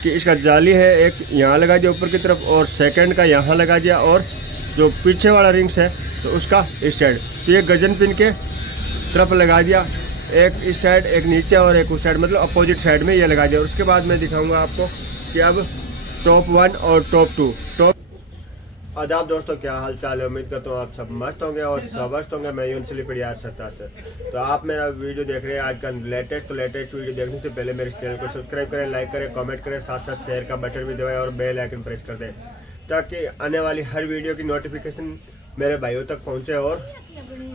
कि इसका जाली है एक यहाँ लगा दिया ऊपर की तरफ और सेकंड का यहाँ लगा दिया और जो पीछे वाला रिंग्स है तो उसका इस साइड। तो ये गजन पिन के तरफ लगा दिया, एक इस साइड एक नीचे और एक उस साइड, मतलब अपोजिट साइड में ये लगा दिया। उसके बाद मैं दिखाऊंगा आपको कि अब टॉप 1 और टॉप 2। आदाब दोस्तों, क्या हाल चाल है। उम्मीद करता हूँ आप सब मस्त होंगे और स्वस्थ होंगे। मैं यून स्लिपड़ियार सत्ता से। तो आप मेरा वीडियो देख रहे हैं आज का लेटेस्ट वीडियो देखने से पहले मेरे चैनल को सब्सक्राइब करें, लाइक करें, कमेंट करें, साथ साथ शेयर का बटन भी दबाएं और बेल आइकन प्रेस कर दें ताकि आने वाली हर वीडियो की नोटिफिकेशन मेरे भाइयों तक पहुंचे और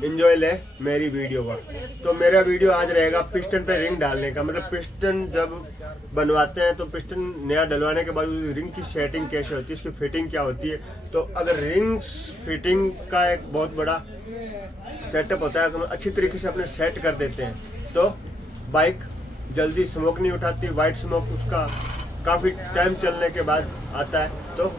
इंजॉय ले मेरी वीडियो का। तो मेरा वीडियो आज रहेगा पिस्टन पे रिंग डालने का। मतलब पिस्टन जब बनवाते हैं तो पिस्टन नया डलवाने के बाद रिंग की सेटिंग कैसे होती है, उसकी फिटिंग क्या होती है। तो अगर रिंग्स फिटिंग का एक बहुत बड़ा सेटअप होता है, तो हम अच्छी तरीके से अपने सेट कर देते हैं तो बाइक जल्दी स्मोक नहीं उठाती। वाइट स्मोक उसका काफ़ी टाइम चलने के बाद आता है। तो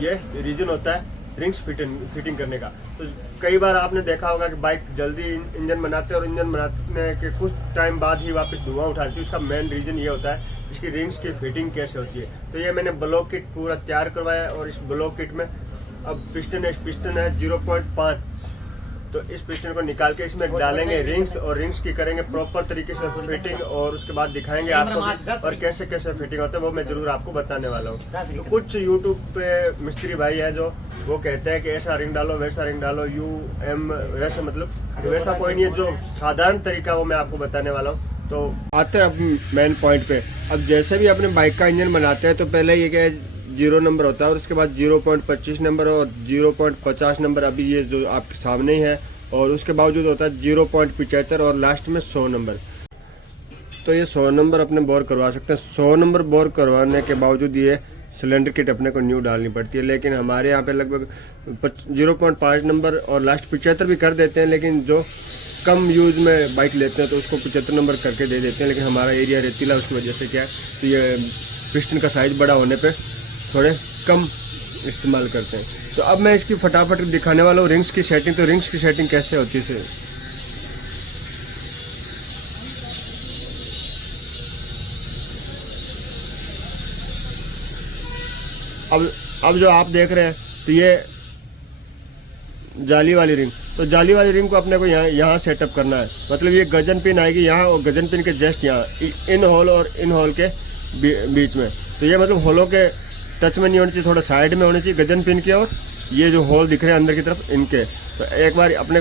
ये रीज़न होता है रिंग्स फिटिंग करने का। तो कई बार आपने देखा होगा कि बाइक जल्दी इंजन बनाते हैं और इंजन बनाने के कुछ टाइम बाद ही वापस धुआं उठाती है। उसका मेन रीज़न ये होता है इसकी रिंग्स की फिटिंग कैसे होती है। तो ये मैंने ब्लॉक किट पूरा तैयार करवाया और इस ब्लॉक किट में अब पिस्टन है 0.5। तो इस पिस्टन को निकाल के इसमें डालेंगे रिंग्स और रिंग्स की करेंगे प्रॉपर तरीके से फिटिंग और उसके बाद दिखाएंगे आपको और कैसे कैसे फिटिंग होता है वो मैं जरूर आपको बताने वाला हूँ। तो कुछ यूट्यूब पे मिस्त्री भाई है जो वो कहते हैं कि ऐसा रिंग डालो वैसा रिंग डालो वैसा, मतलब वैसा कोई नहीं है। जो साधारण तरीका वो मैं आपको बताने वाला हूँ। तो आते हैं अब मेन पॉइंट पे। अब जैसे भी अपने बाइक का इंजन बनाते हैं तो पहले ये क्या 0 नंबर होता है और उसके बाद 0.25 नंबर और 0.50 नंबर अभी ये जो आपके सामने ही है, और उसके बावजूद होता है 0.75 और लास्ट में 100 नंबर। तो ये 100 नंबर अपने बोर करवा सकते हैं। 100 नंबर बोर करवाने के बावजूद ये सिलेंडर किट अपने को न्यू डालनी पड़ती है। लेकिन हमारे यहाँ पे लगभग 0.5 नंबर और लास्ट 75 भी कर देते हैं, लेकिन जो कम यूज में बाइक लेते हैं तो उसको 75 नंबर करके दे देते हैं। लेकिन हमारा एरिया रेतीला उसकी वजह से क्या है तो ये पिस्टन का साइज बड़ा होने पे थोड़े कम इस्तेमाल करते हैं। तो अब मैं इसकी फटाफट दिखाने वाला हूँ रिंग्स की सेटिंग। तो रिंग्स की सेटिंग कैसे होती है अब जो आप देख रहे हैं तो ये जाली वाली रिंग। तो जाली वाली रिंग को अपने को यहाँ सेटअप करना है। मतलब ये गजन पिन आएगी यहाँ और गजन पिन के जस्ट यहाँ इन होल और इन होल के बीच में। तो ये मतलब होलों के टच में नहीं होनी चाहिए, थोड़ा साइड में होनी चाहिए गजन पिन के, और ये जो होल दिख रहे हैं अंदर की तरफ इनके। तो एक बार अपने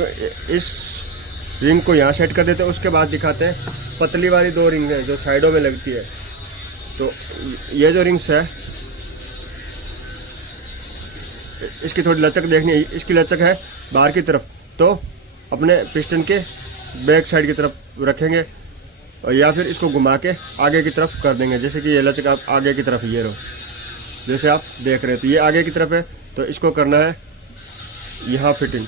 इस रिंग को यहाँ सेट कर देते हैं। उसके बाद दिखाते हैं पतली वाली 2 रिंग है जो साइडों में लगती है। तो ये जो रिंग्स है इसकी थोड़ी लचक देखनी है। इसकी लचक है बाहर की तरफ, तो अपने पिस्टन के बैक साइड की तरफ रखेंगे और या फिर इसको घुमा के आगे की तरफ कर देंगे। जैसे कि ये लचक आप आगे की तरफ ये रहो जैसे आप देख रहे हैं। तो ये आगे की तरफ है तो इसको करना है यहाँ फिटिंग।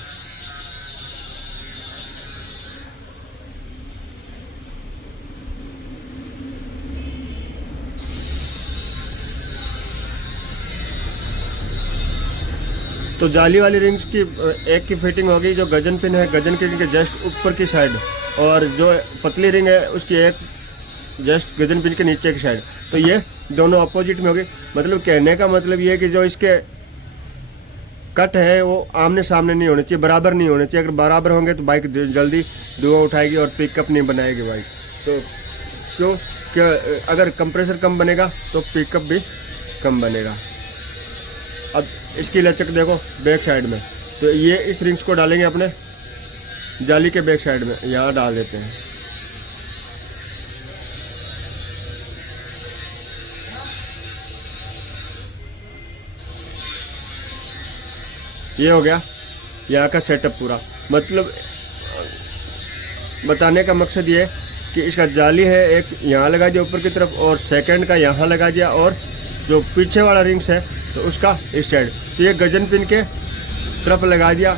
तो जाली वाली रिंग्स की एक की फिटिंग होगी। जो गजन पिन है गजन पिन के जस्ट ऊपर की साइड, और जो पतली रिंग है उसकी एक जस्ट गजन पिन के नीचे की साइड। तो ये दोनों अपोजिट में होगी। मतलब कहने का मतलब ये है कि जो इसके कट है वो आमने सामने नहीं होने चाहिए, बराबर नहीं होने चाहिए। अगर बराबर होंगे तो बाइक जल्दी धुआं उठाएगी और पिकअप नहीं बनाएगी बाइक। तो क्यों कि अगर कंप्रेसर कम बनेगा तो पिकअप भी कम बनेगा। अब इसकी लचक देखो बैक साइड में। तो ये इस रिंग्स को डालेंगे अपने जाली के बैक साइड में, यहाँ डाल देते हैं। ये हो गया यहाँ का सेटअप पूरा। मतलब बताने का मकसद ये है कि इसका जाली है एक यहाँ लगा दिया ऊपर की तरफ और सेकंड का यहाँ लगा दिया और जो पीछे वाला रिंग्स है तो उसका इस साइड। तो ये गजन पिन के तरफ लगा दिया,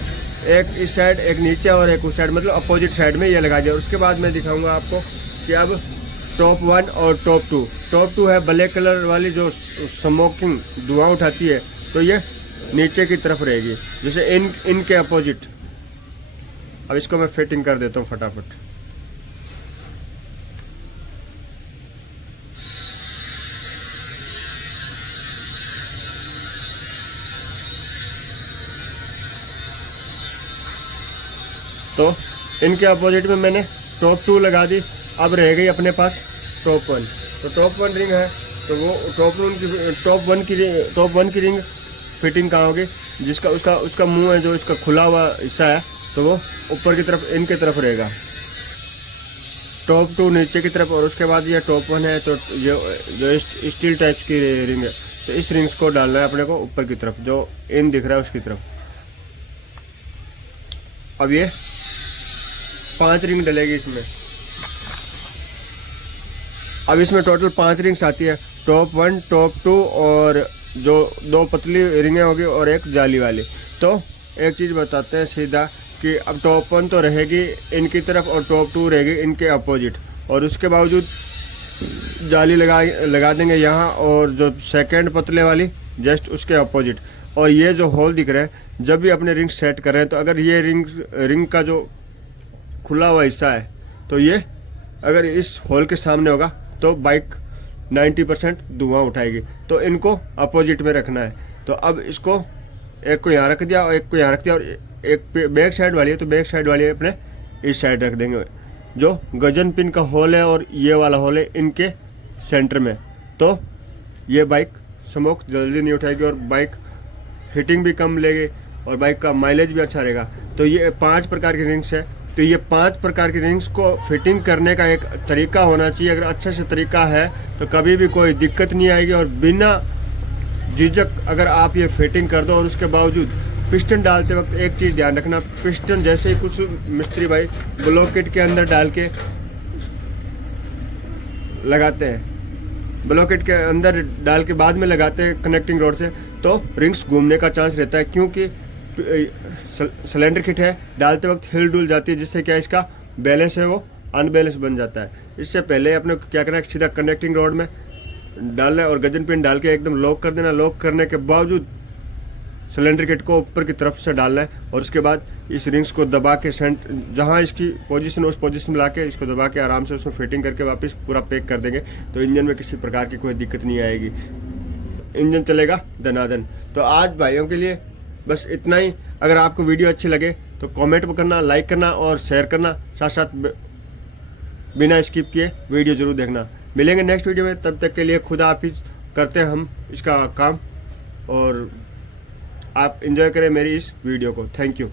एक इस साइड एक नीचे और एक उस साइड, मतलब अपोजिट साइड में ये लगा दिया। उसके बाद मैं दिखाऊंगा आपको कि अब टॉप 1 और टॉप 2 है ब्लैक कलर वाली जो स्मोकिंग धुआं उठाती है। तो ये नीचे की तरफ रहेगी जैसे इनके अपोजिट। अब इसको मैं फिटिंग कर देता हूँ फटाफट। तो इनके अपोजिट में मैंने टॉप 2 लगा दी। अब रह गई अपने पास टॉप 1। तो टॉप 1 रिंग है, तो वो टॉप 1 की रिंग फिटिंग कहाँ होगी, जिसका उसका मुंह है, जो इसका खुला हुआ हिस्सा है, तो वो ऊपर की तरफ इनके तरफ रहेगा, टॉप 2 नीचे की तरफ। और उसके बाद ये टॉप 1 है, तो जो स्टील टाइप की रिंग है, तो इस रिंग्स को डालना है अपने को ऊपर की तरफ, जो इन दिख रहा है उसकी तरफ। अब ये 5 रिंग डलेगी इसमें। अब इसमें टोटल 5 रिंग्स आती है, टॉप 1, टॉप 2 और जो 2 पतली रिंगें होगी और एक जाली वाली। तो एक चीज़ बताते हैं सीधा कि अब टॉप 1 तो रहेगी इनकी तरफ और टॉप 2 रहेगी इनके अपोजिट, और उसके बावजूद जाली लगा देंगे यहाँ, और जो सेकंड पतले वाली जस्ट उसके अपोजिट। और ये जो होल दिख रहे हैं, जब भी अपने रिंग सेट कर रहे हैं, तो अगर ये रिंग का जो खुला हुआ हिस्सा है, तो ये अगर इस होल के सामने होगा तो बाइक 90% धुआं उठाएगी। तो इनको अपोजिट में रखना है। तो अब इसको एक को यहाँ रख दिया और एक को यहाँ रख दिया, और एक बैक साइड वाली है तो बैक साइड वाली अपने इस साइड रख देंगे। जो गजन पिन का होल है और ये वाला होल है इनके सेंटर में, तो ये बाइक स्मोक जल्दी नहीं उठाएगी और बाइक हीटिंग भी कम लेगी और बाइक का माइलेज भी अच्छा रहेगा। तो ये 5 प्रकार की रिंग्स है। तो ये 5 प्रकार की रिंग्स को फिटिंग करने का एक तरीका होना चाहिए। अगर अच्छा से तरीका है तो कभी भी कोई दिक्कत नहीं आएगी, और बिना झिझक अगर आप ये फिटिंग कर दो। और उसके बावजूद पिस्टन डालते वक्त एक चीज़ ध्यान रखना, पिस्टन जैसे ही कुछ मिस्त्री भाई ब्लॉक किट के अंदर डाल के लगाते हैं, ब्लॉक किट के अंदर डाल के बाद में लगाते हैं कनेक्टिंग रोड से, तो रिंग्स घूमने का चांस रहता है, क्योंकि सिलेंडर किट है, डालते वक्त हिल डुल जाती है, जिससे क्या इसका बैलेंस है वो अनबैलेंस बन जाता है। इससे पहले अपने को क्या करना है, सीधा कनेक्टिंग रोड में डालना है और गजन पिन डाल के एकदम लॉक कर देना। लॉक करने के बावजूद सिलेंडर किट को ऊपर की तरफ से डालना है, और उसके बाद इस रिंग्स को दबा के जहाँ इसकी पोजीशन उस पोजीशन में ला के इसको दबा के आराम से उसमें फिटिंग करके वापस पूरा पैक कर देंगे। तो इंजन में किसी प्रकार की कोई दिक्कत नहीं आएगी, इंजन चलेगा दनादन। तो आज भाइयों के लिए बस इतना ही। अगर आपको वीडियो अच्छी लगे तो कमेंट करना, लाइक करना और शेयर करना, साथ साथ बिना स्किप किए वीडियो जरूर देखना। मिलेंगे नेक्स्ट वीडियो में, तब तक के लिए खुदा हाफिज। करते हैं हम इसका काम, और आप एंजॉय करें मेरी इस वीडियो को। Thank you.